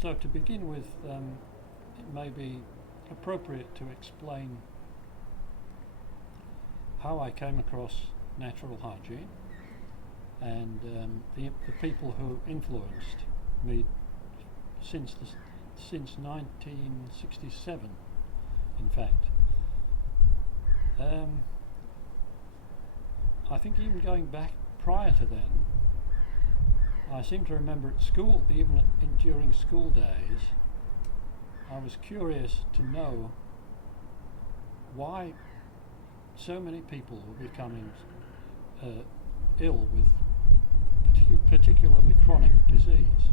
So to begin with, it may be appropriate to explain how I came across natural hygiene and the people who influenced me since 1967, in fact. I think even going back prior to then, I seem to remember at school, even during school days, I was curious to know why so many people were becoming ill with particularly chronic disease.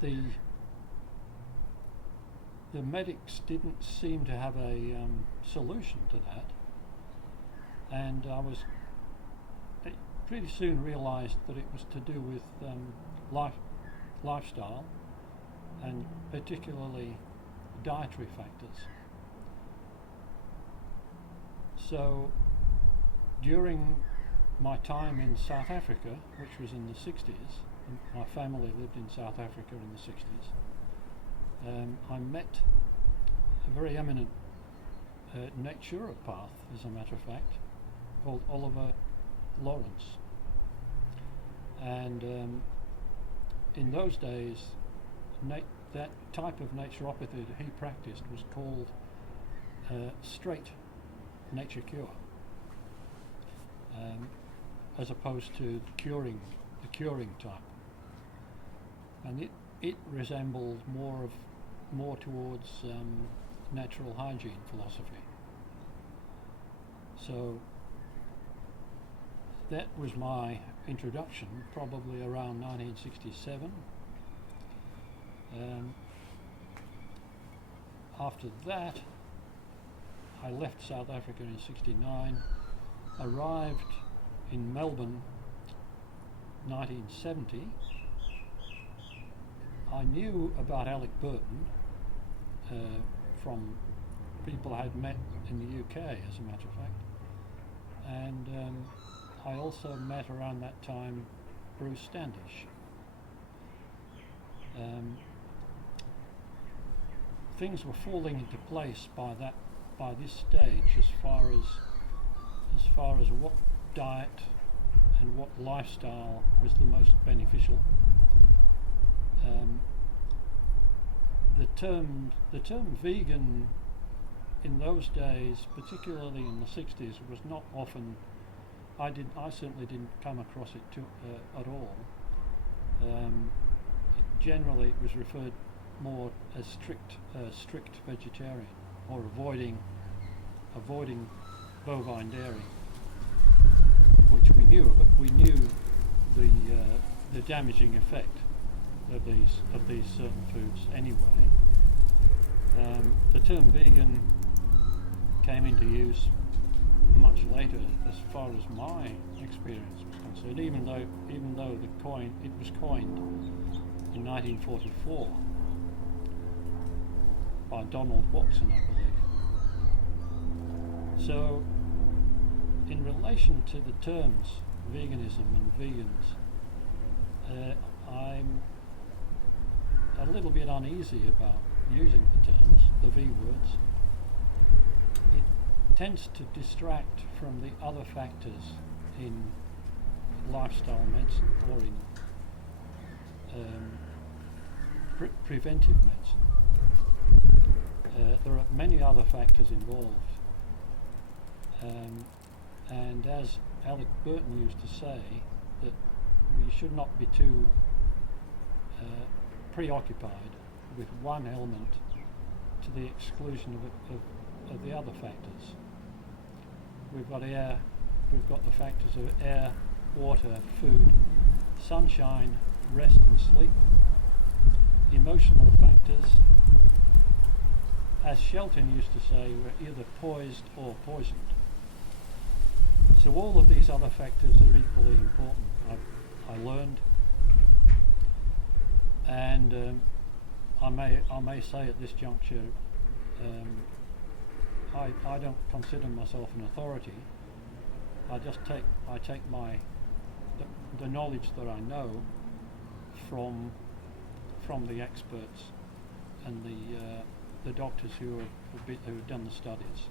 The medics didn't seem to have a solution to that, and I was pretty soon realised that it was to do with lifestyle and particularly dietary factors. So during my time in South Africa, which was in the 60s, my family lived in South Africa in the 60s, I met a very eminent naturopath, as a matter of fact, called Oliver Lawrence. And in those days, that type of naturopathy that he practiced was called straight nature cure, as opposed to the curing type. And it resembled more towards natural hygiene philosophy. So that was my introduction, probably around 1967. After that, I left South Africa in '69, arrived in Melbourne 1970. I knew about Alec Burton from people I had met in the UK, as a matter of fact. And I also met around that time Bruce Standish. Things were falling into place by this stage as far as what diet and what lifestyle was the most beneficial. The term vegan in those days, particularly in the 60s, was not often. I certainly didn't come across it at all. Generally, it was referred more as strict vegetarian, or avoiding bovine dairy, which we knew of. We knew the damaging effect of these certain foods anyway. The term vegan came into use much later, as far as my experience was concerned. Even though it was coined in 1944 by Donald Watson, I believe. So, in relation to the terms veganism and vegans, I'm a little bit uneasy about using the terms, the V words. It tends to distract from the other factors in lifestyle medicine or in preventive medicine. There are many other factors involved, and as Alec Burton used to say, that we should not be too preoccupied with one element to the exclusion of the other factors. We've got air, we've got the factors of air, water, food, sunshine, rest and sleep, emotional factors. As Shelton used to say, we're either poised or poisoned. So all of these other factors are equally important, I learned. And I may say at this juncture, I don't consider myself an authority. I take the knowledge that I know from the experts and the doctors who have done the studies.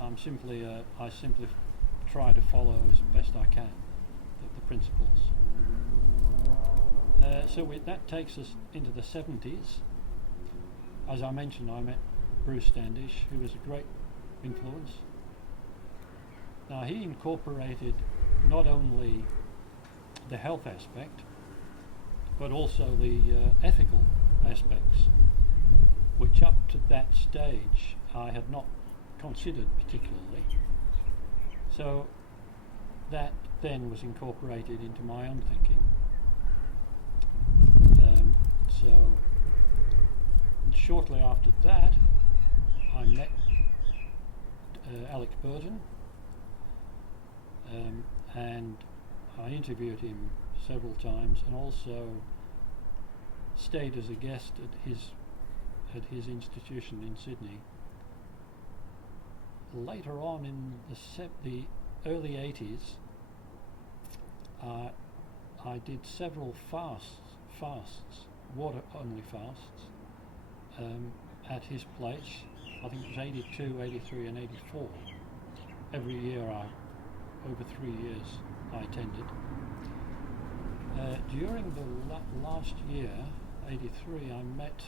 I simply try to follow as best I can the principles. That takes us into the 70s. As I mentioned, I met Bruce Standish, who was a great influence. Now, he incorporated not only the health aspect, but also the ethical aspects, which up to that stage I had not considered particularly. So that then was incorporated into my own thinking. So shortly after that, I met Alec Burton, and I interviewed him several times, and also stayed as a guest at his institution in Sydney. Later on in the early 80s, I did several fasts, water-only fasts, at his place. I think it was 82, 83 and 84. Every year, over 3 years, I attended. During the last year, 83, I met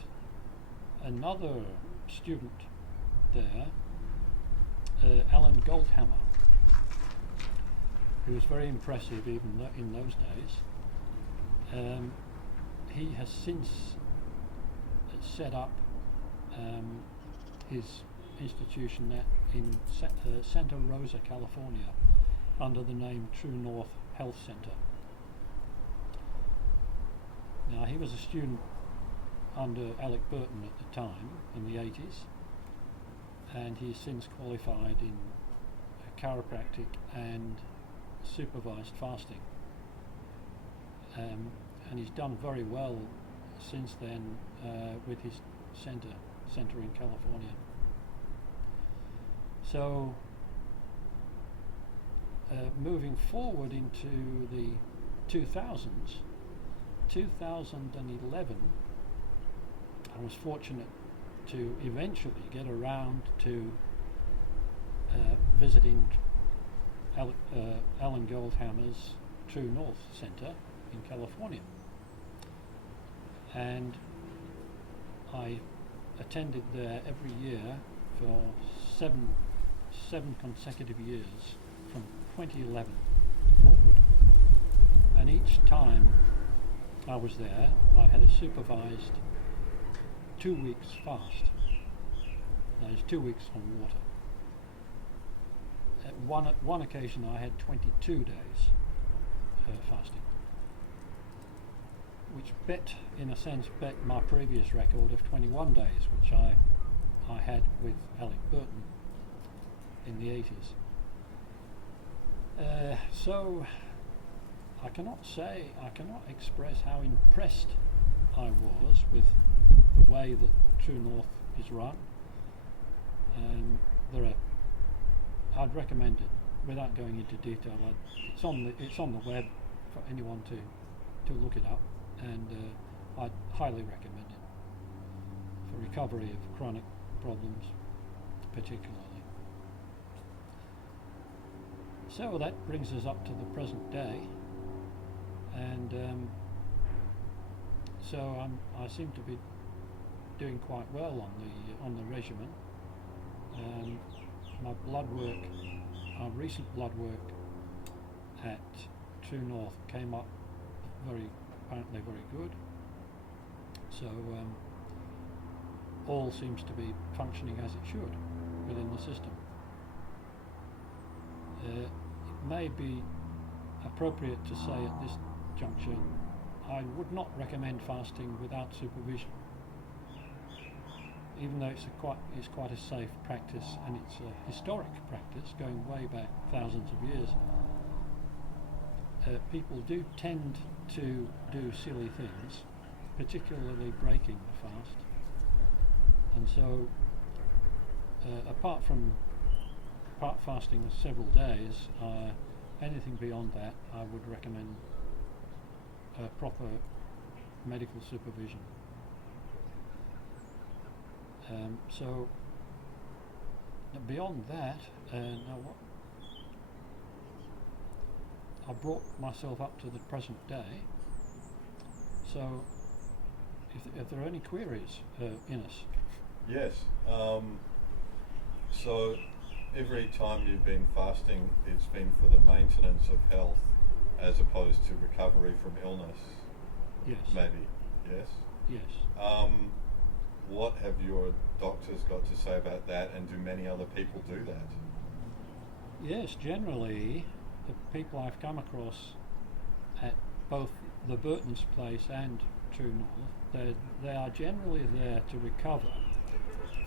another student there, Alan Goldhammer, who was very impressive even in those days. He has since set up his institution in Santa Rosa, California, under the name True North Health Center. Now, he was a student under Alec Burton at the time, in the 80s, and he's since qualified in chiropractic and supervised fasting. And he's done very well since then with his center in California. So moving forward into the 2000s, 2011, I was fortunate to eventually get around to visiting Alan Goldhammer's True North Center in California, and I attended there every year for seven consecutive years from 2011 forward, and each time I was there I had a supervised 2 weeks fast. That is 2 weeks on water. At one occasion I had 22 days fasting, which in a sense bet my previous record of 21 days, which I had with Alec Burton in the 80s. So I cannot express how impressed I was with the way that True North is run. I'd recommend it without going into detail. It's on the web for anyone to look it up, and I'd highly recommend it for recovery of chronic problems, particularly. So that brings us up to the present day, and so I seem to be doing quite well on the regimen. My blood work, our recent blood work at True North came up apparently very good. So all seems to be functioning as it should within the system. It may be appropriate to say at this juncture, I would not recommend fasting without supervision, even though it's quite a safe practice, and it's a historic practice going way back thousands of years. People do tend to do silly things, particularly breaking the fast, and so apart from fasting several days, anything beyond that I would recommend proper medical supervision. So beyond that, now I brought myself up to the present day. So, if there are any queries, Innes? Yes. So every time you've been fasting, it's been for the maintenance of health as opposed to recovery from illness. Yes. Maybe. Yes. Yes. What have your doctors got to say about that, and do many other people do that? Yes, generally, the people I've come across at both the Burton's place and True North, they are generally there to recover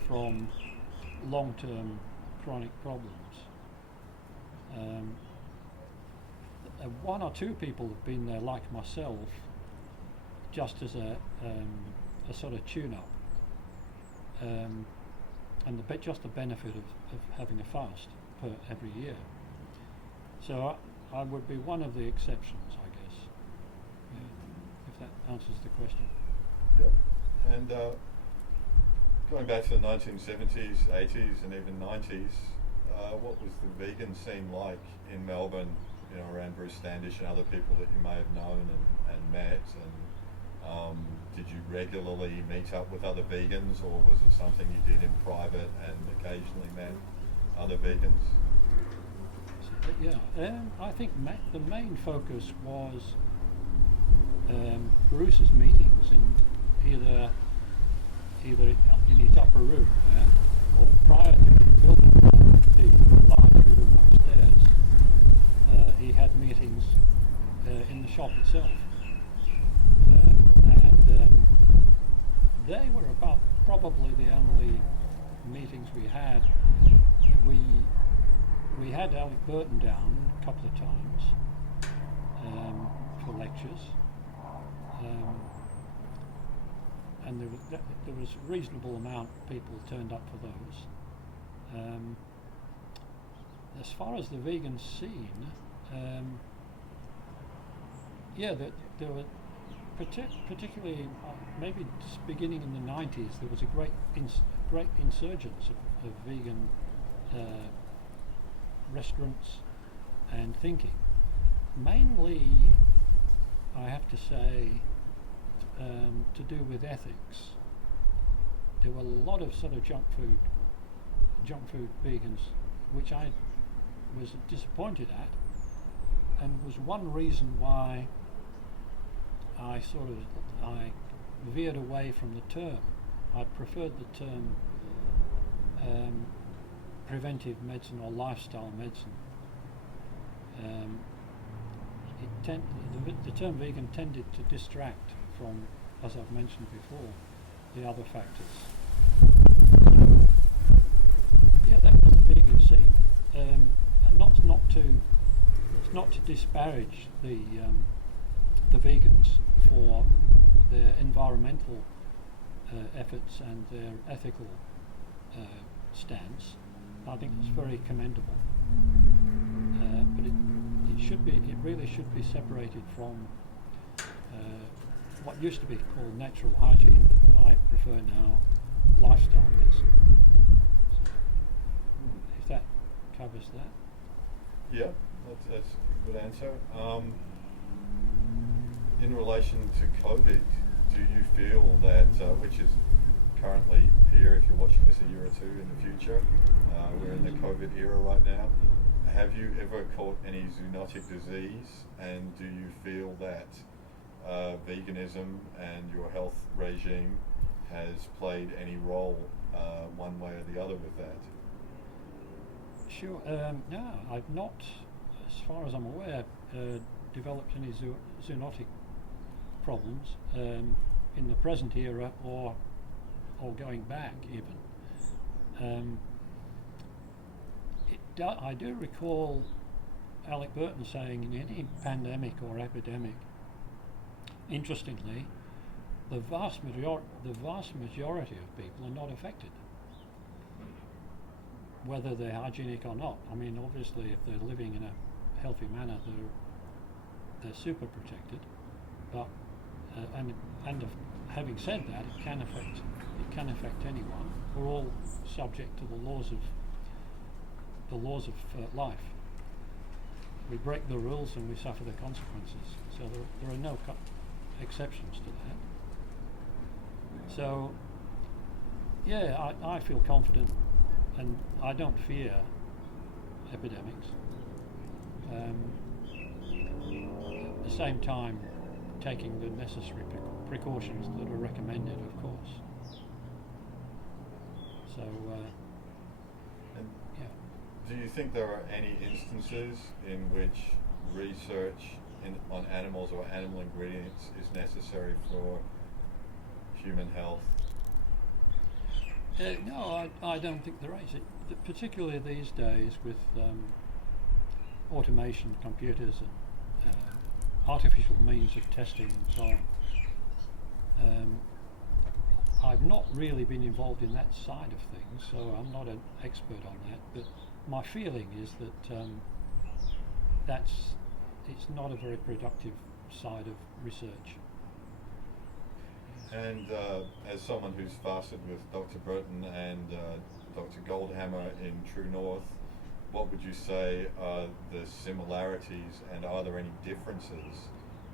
from long-term chronic problems. One or two people have been there, like myself, just as a sort of tune-up, and just the benefit of having a fast per every year. So I would be one of the exceptions, I guess, if that answers the question. Yeah. And going back to the 1970s, 80s, and even 90s, what was the vegan scene like in Melbourne? You know, around Bruce Standish and other people that you may have known and met, and did you regularly meet up with other vegans, or was it something you did in private and occasionally met other vegans? I think the main focus was Bruce's meetings in either in his upper room there, or prior to building the large room upstairs. He had meetings in the shop itself, and they were about probably the only meetings we had. We had Alec Burton down a couple of times for lectures, and there was a reasonable amount of people turned up for those. As far as the vegan scene, there were particularly maybe beginning in the 90s, there was a great insurgence of vegan restaurants and thinking. Mainly, I have to say, to do with ethics. There were a lot of sort of junk food vegans, which I was disappointed at, and was one reason why I veered away from the term. I preferred the term preventive medicine or lifestyle medicine. The term vegan tended to distract from, as I've mentioned before, the other factors. That was the vegan scene, and not to disparage the vegans for their environmental efforts and their ethical stance. I think it's very commendable, but it really should be separated from what used to be called natural hygiene, but I prefer now lifestyle medicine. So, if that covers that. Yeah, that's a good answer. In relation to COVID, do you feel that, which is currently here, if you're watching this a year or two in the future, we're in the COVID era right now, have you ever caught any zoonotic disease, and do you feel that veganism and your health regime has played any role one way or the other with that? Sure. No, I've not, as far as I'm aware, developed any zoonotic problems in the present era or going back even. I do recall Alec Burton saying in any pandemic or epidemic, interestingly, the vast majority of people are not affected, whether they're hygienic or not. I mean, obviously, if they're living in a healthy manner, they're super protected. but having said that, it can affect anyone. We're all subject to the laws of life. We break the rules and we suffer the consequences. So there are no exceptions to that. So, yeah, I feel confident, and I don't fear epidemics. At the same time, taking the necessary precautions that are recommended, of course. So, yeah. Do you think there are any instances in which research on animals or animal ingredients is necessary for human health? No, I don't think there is. Particularly these days with automation, computers, and artificial means of testing and so on. I've not really been involved in that side of things, so I'm not an expert on that. But my feeling is that it's not a very productive side of research. And as someone who's fasted with Dr. Burton and Dr. Goldhammer in True North, what would you say are the similarities, and are there any differences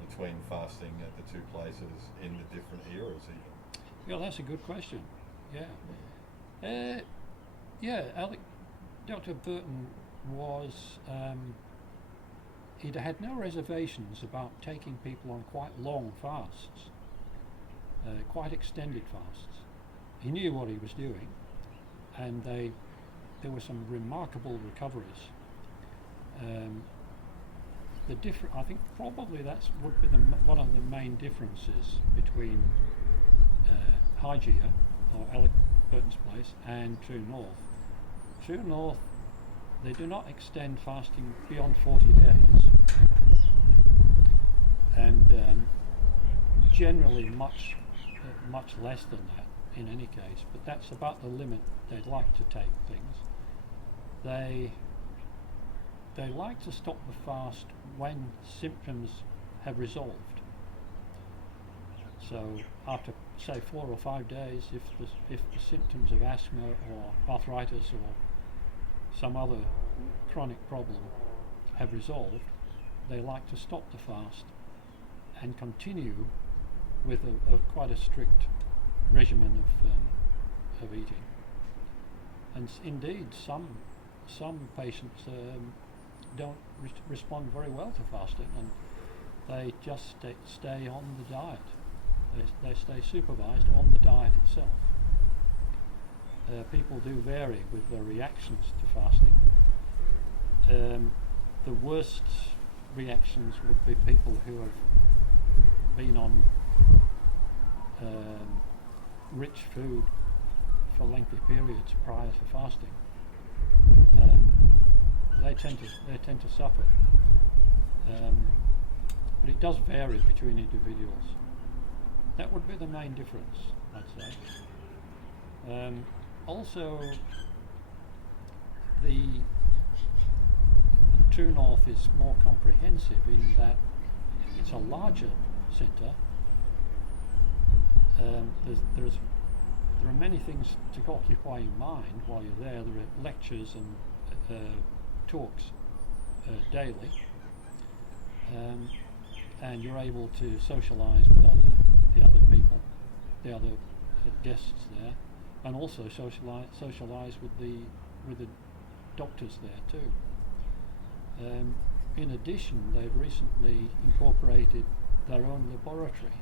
between fasting at the two places in the different eras even? Yeah, that's a good question. Yeah. Dr. Burton was, he'd had no reservations about taking people on quite long fasts, quite extended fasts. He knew what he was doing, and there were some remarkable recoveries. I think probably would be one of the main differences between Hygiene, or Alec Burton's place, and True North. True North, they do not extend fasting beyond 40 days, and generally much less than that in any case, but that's about the limit they'd like to take things. They like to stop the fast when symptoms have resolved. So after, say, 4 or 5 days, if the symptoms of asthma or arthritis or some other chronic problem have resolved, they like to stop the fast and continue with quite a strict regimen of eating. And indeed, some patients don't respond very well to fasting, and they just stay on the diet. They stay supervised on the diet itself. People do vary with their reactions to fasting. The worst reactions would be people who have been on rich food for lengthy periods prior to fasting. They tend to suffer, but it does vary between individuals. That would be the main difference, I'd say. Also, the True North is more comprehensive in that it's a larger centre. There are many things to occupy your mind while you're there. There are lectures and talks daily, and you're able to socialise with the other people, the other guests there, and also socialise with the doctors there too. In addition, they've recently incorporated their own laboratory,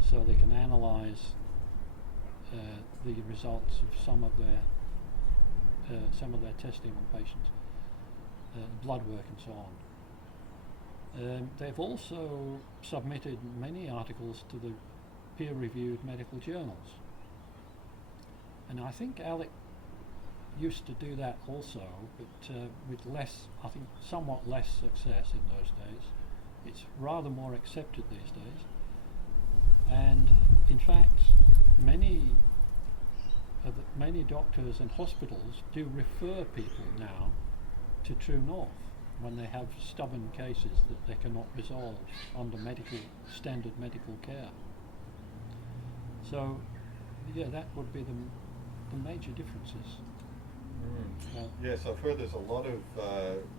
so they can analyse the results of some of their testing on patients, blood work and so on. They've also submitted many articles to the peer-reviewed medical journals, and I think Alec used to do that also, but with somewhat less success in those days. It's rather more accepted these days, and in fact many doctors and hospitals do refer people now to True North when they have stubborn cases that they cannot resolve under standard medical care. So, yeah, that would be the major differences. Yes, I've heard there's a lot of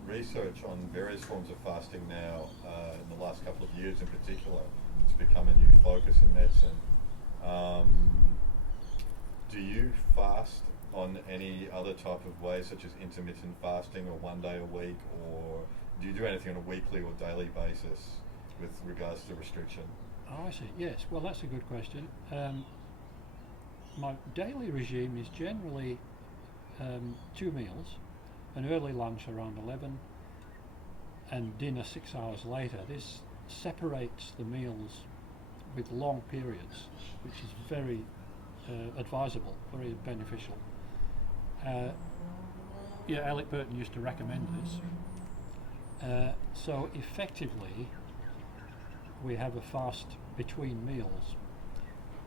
research on various forms of fasting now in the last couple of years in particular. It's become a new focus in medicine. Do you fast on any other type of way, such as intermittent fasting or 1 day a week, or do you do anything on a weekly or daily basis with regards to restriction? Oh, I see. Yes, well, that's a good question. My daily regime is generally 2 meals, an early lunch around 11 and dinner 6 hours later. This separates the meals with long periods, which is very advisable, very beneficial. Alec Burton used to recommend this. So effectively, we have a fast between meals.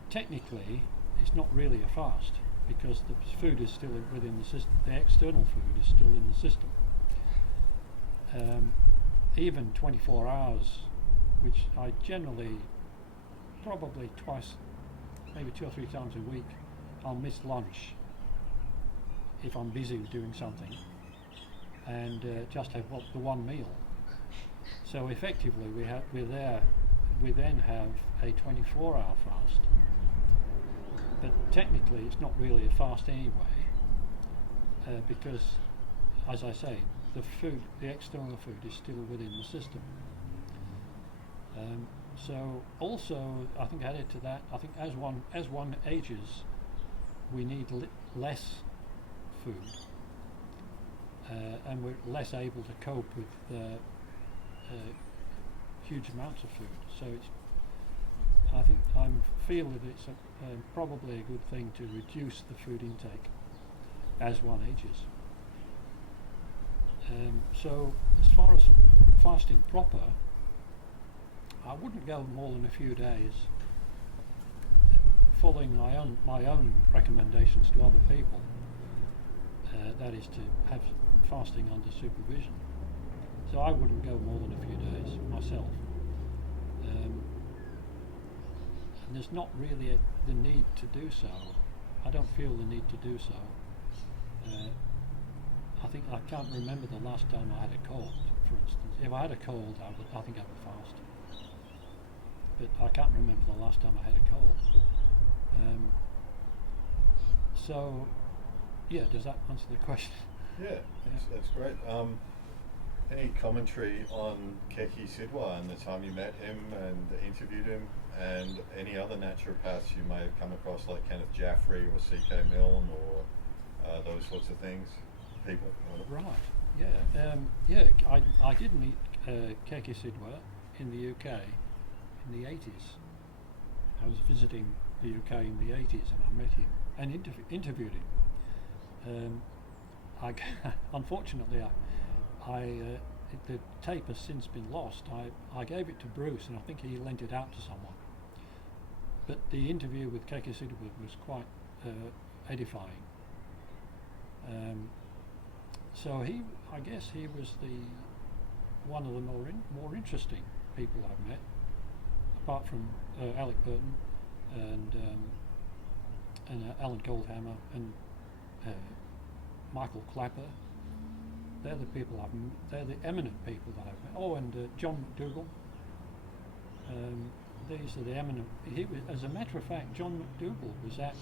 Technically, it's not really a fast because the food is still within the system. The external food is still in the system. Even 24 hours, which I generally, probably twice, maybe 2 or 3 times a week, I'll miss lunch if I'm busy doing something, and just have the one meal. So effectively, we then have a 24-hour fast. But technically, it's not really a fast anyway, because, as I say, the external food is still within the system. So also, I think added to that, I think as one ages, we need less food, and we're less able to cope with huge amounts of food. So I feel that it's probably a good thing to reduce the food intake as one ages. So as far as fasting proper, I wouldn't go more than a few days, following my own recommendations to other people. That is to have fasting under supervision. So I wouldn't go more than a few days myself. And there's not really the need to do so. I don't feel the need to do so. I can't remember the last time I had a cold, for instance. If I had a cold, I think I would fast. But I can't remember the last time I had a cold. So, yeah, does that answer the question? Yeah, that's great. Any commentary on Keki Sidwa and the time you met him and interviewed him, and any other naturopaths you may have come across, like Kenneth Jaffrey or C.K. Milne, or those sorts of things? People. Right. Yeah. I did meet Keki Sidwa in the UK in the 80s. I was visiting the UK in the 80s, and I met him and interviewed him. Unfortunately, the tape has since been lost. I gave it to Bruce, and I think he lent it out to someone. But the interview with Keki Sidwa was quite edifying. So I guess he was one of the more interesting people I've met, apart from Alec Burton and Alan Goldhammer and Michael Clapper. They're the eminent people that I've met. Oh, and John McDougall. These are the eminent. As a matter of fact, John McDougall was at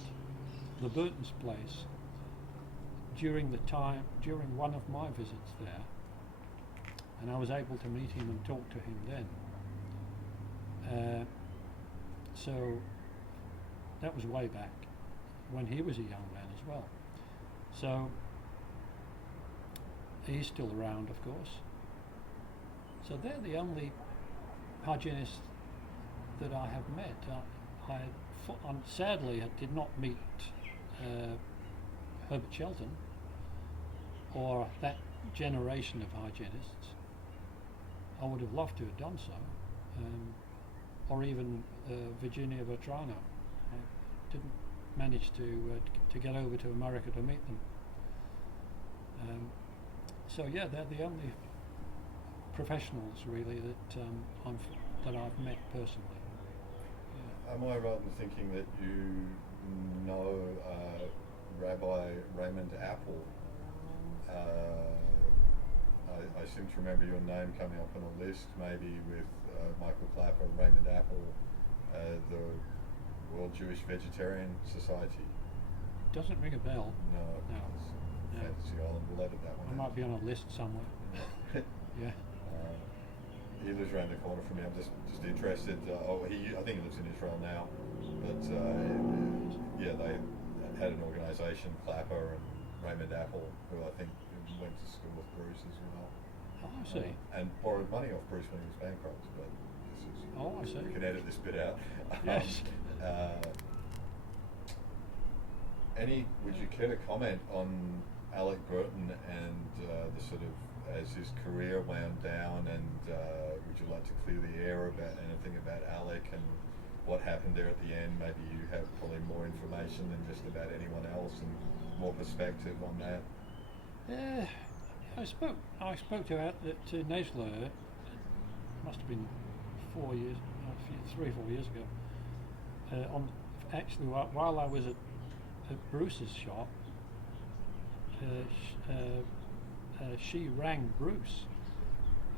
the Burton's place during one of my visits there, and I was able to meet him and talk to him then. So that was way back when he was a young man as well. So he's still around, of course. So they're the only hygienists that I have met. I sadly did not meet Herbert Shelton or that generation of hygienists. I would have loved to have done so, or even Virginia Vetrano. I didn't manage to get over to America to meet them. So yeah, they're the only professionals really that that I've met personally. Yeah. Am I right in thinking that you know Rabbi Raymond Apple? I seem to remember your name coming up on a list, maybe with Michael Clapper, Raymond Apple, the World Jewish Vegetarian Society. Doesn't ring a bell. No. No. Fantasy Island. We'll edit that one. I might be on a list somewhere. Yeah. He lives around the corner from me. I'm just interested. I think he lives in Israel now, but yeah, they had an organisation, Clapper and Raymond Apple, who I think went to school with Bruce as well. Oh, I see. And borrowed money off Bruce when he was bankrupt. But this is, I see. we can edit this bit out. Yes. Would you care to comment on Alec Burton and the sort of, as his career wound down, and would you like to clear the air about anything about Alec and what happened there at the end? Maybe you have probably more information than just about anyone else and more perspective on that. I spoke to Nesler. Must have been 4 years, 3 or 4 years ago. Actually, while I was at Bruce's shop, she rang Bruce,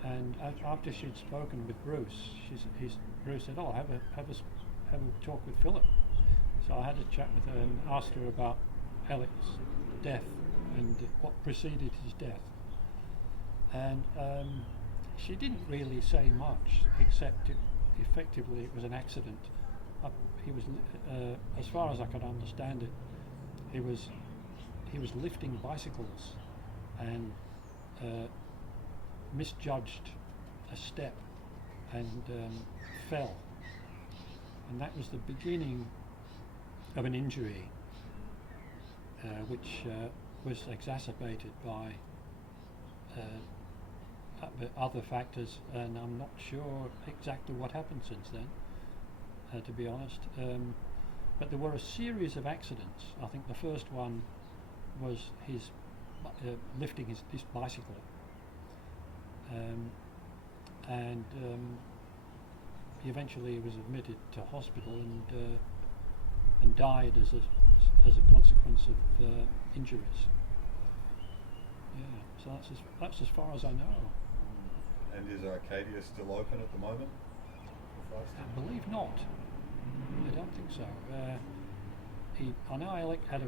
and after she'd spoken with Bruce, Bruce said, "Oh, have a talk with Philip." So I had a chat with her and asked her about Alec's death and what preceded his death, and she didn't really say much, except effectively it was an accident. He was, as far as I could understand it, he was lifting bicycles and misjudged a step and fell, and that was the beginning of an injury, which was exacerbated by other factors, and I'm not sure exactly what happened since then, to be honest. But there were a series of accidents. I think the first one was his lifting this bicycle, and he eventually was admitted to hospital and died as a consequence of injuries. Yeah, so that's as far as I know. And is Arcadia still open at the moment? I believe not. I don't think so. I know Alec had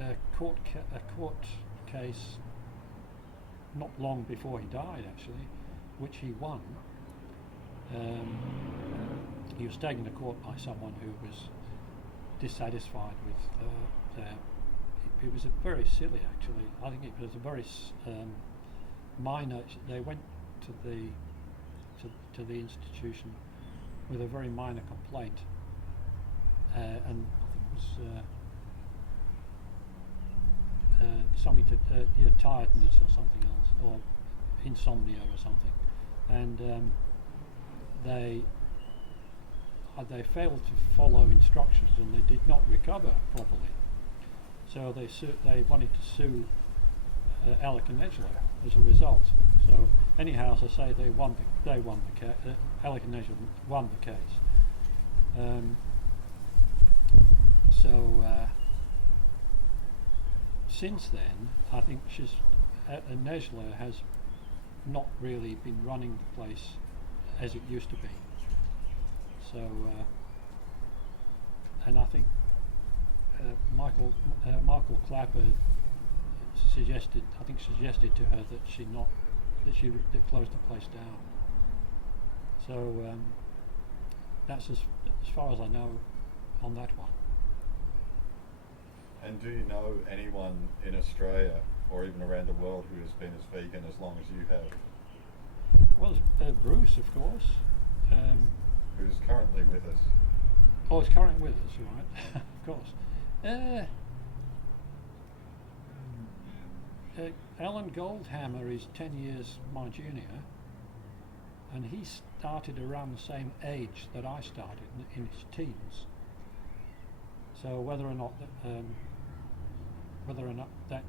a court case not long before he died, actually, which he won. He was taken to court by someone who was dissatisfied with it was very silly, actually. I think it was a very minor. They went to the institution with a very minor complaint, and I think it was something to tiredness or something else, or insomnia or something, and they failed to follow instructions and they did not recover properly. So they wanted to sue Alec and Angela as a result. So anyhow, as I say, they won the case. Alec and Angela won the case. Since then, I think Nejla has not really been running the place as it used to be. So, and I think Michael Clapper suggested to her that she close the place down. So that's as far as I know on that one. And do you know anyone in Australia or even around the world who has been as vegan as long as you have? Well, Bruce, of course. Who's currently with us. Oh, he's currently with us, right? Of course. Alan Goldhammer is 10 years my junior, and he started around the same age that I started, in his teens. So whether or not that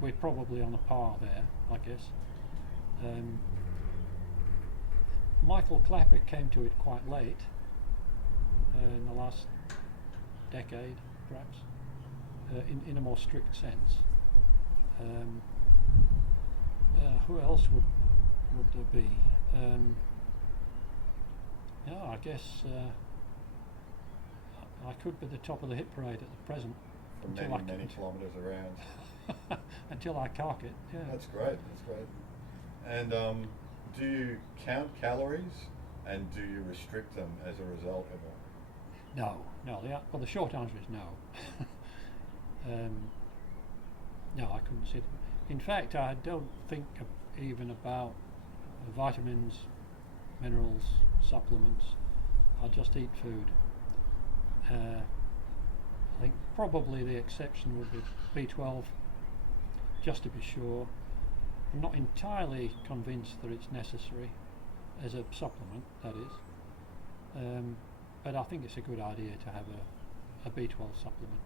we're probably on a par there, I guess. Michael Clapper came to it quite late, in the last decade, perhaps, in a more strict sense. Who else would there be? I guess I could be the top of the hit parade at the present. From many kilometres around. Until I cark it, yeah. That's great. And do you count calories, and do you restrict them as a result of it? No. The short answer is no. No, I couldn't see them. In fact, I don't think even about vitamins, minerals, supplements. I just eat food. I think probably the exception would be B12, just to be sure. I'm not entirely convinced that it's necessary as a supplement, that is. But I think it's a good idea to have a B12 supplement.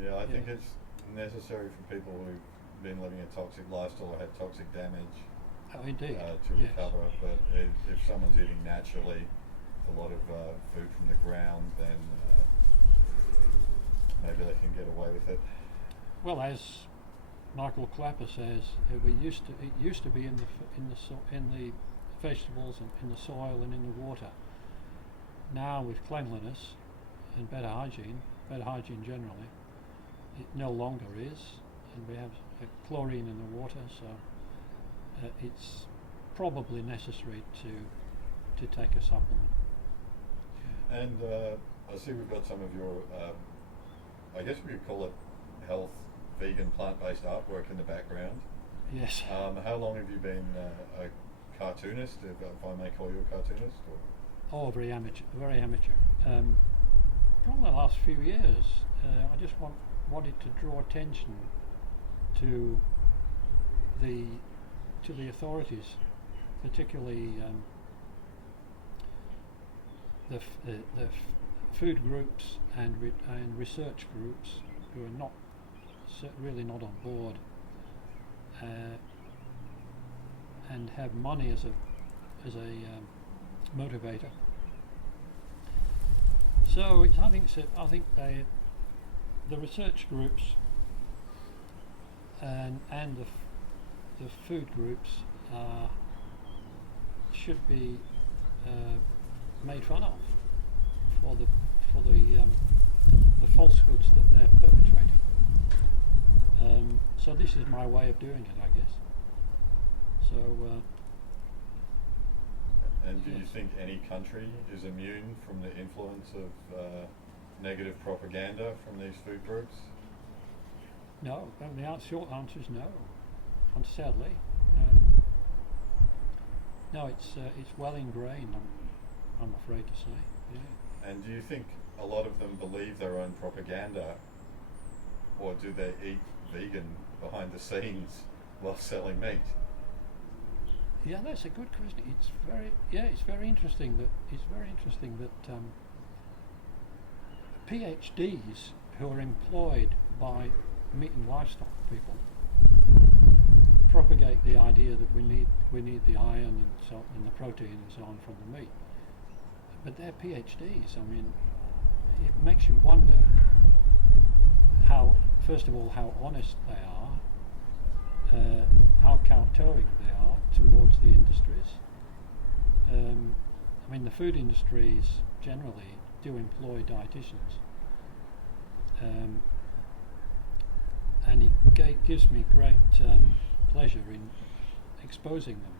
Yeah, I think it's necessary for people who've been living a toxic lifestyle or had toxic damage. Oh, indeed. To recover. But if someone's eating naturally a lot of food from the ground, then maybe they can get away with it. Well, as Michael Clapper says, it used to be in the vegetables and in the soil and in the water. Now, with cleanliness and better hygiene generally, it no longer is, and we have chlorine in the water, so it's probably necessary to take a supplement. Yeah. And I see we've got some of your, I guess we could call it health, vegan, plant-based artwork in the background. Yes. How long have you been a cartoonist, if I may call you a cartoonist? Or? Oh, very amateur. Probably the last few years. I just wanted to draw attention to the authorities, particularly the food groups and research groups who are really not on board and have money as a motivator. So I think the research groups and the food groups should be made fun of for the falsehoods that they're perpetrating. So this is my way of doing it, I guess. So. And do you think any country is immune from the influence of negative propaganda from these food groups? No. The short answer is no. And sadly, no. It's well ingrained. I'm afraid to say. Yeah. And do you think a lot of them believe their own propaganda, or do they eat vegan behind the scenes while selling meat? Yeah, that's a good question. It's very interesting that PhDs who are employed by meat and livestock people propagate the idea that we need the iron and the protein and so on from the meat. But they're PhDs. I mean, it makes you wonder how, first of all, how honest they are, how kowtowing they are towards the industries. I mean, the food industries generally do employ dietitians, and it gives me great pleasure in exposing them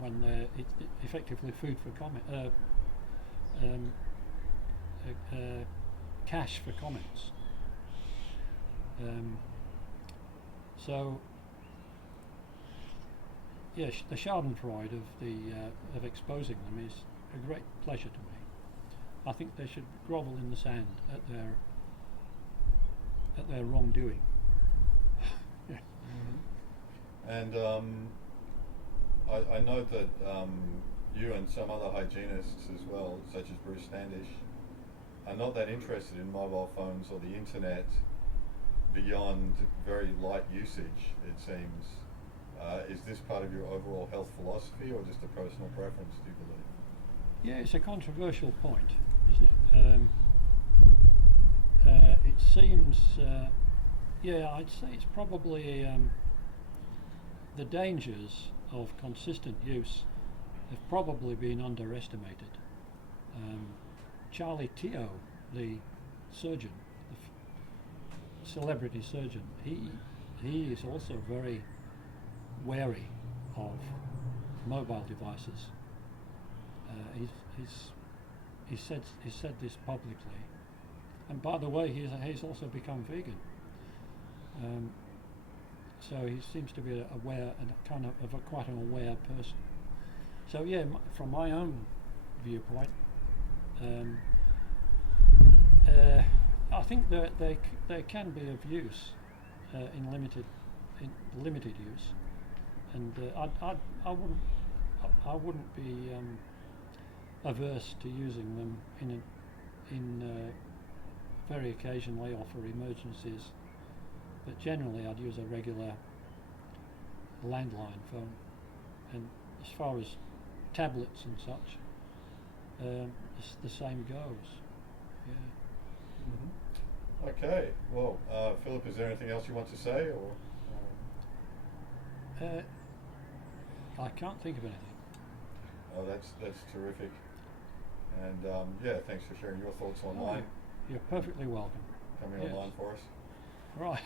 when they're effectively food for comment, cash for comments. So. Yes, the Schadenfreude of exposing them is a great pleasure to me. I think they should grovel in the sand at their wrongdoing. Yeah. Mm-hmm. And I know that you and some other hygienists as well, such as Bruce Standish, are not that interested in mobile phones or the internet beyond very light usage, it seems. Is this part of your overall health philosophy or just a personal preference, do you believe? Yeah, it's a controversial point, isn't it? It seems, I'd say it's probably the dangers of consistent use have probably been underestimated. Charlie Teo, the surgeon, the celebrity surgeon, he is also very wary of mobile devices. He said this publicly, and by the way, he's also become vegan. So he seems to be aware and kind of quite an aware person. So yeah, from my own viewpoint, I think that they can be of use in limited use, and I wouldn't be averse to using them very occasionally or for emergencies, but generally I'd use a regular landline phone. And as far as tablets and such, the same goes. Yeah. Mm-hmm. Okay. Well, Philip, is there anything else you want to say, or? I can't think of anything. Oh, that's terrific. And thanks for sharing your thoughts online. You're perfectly welcome. Coming Yes. online for us. Right.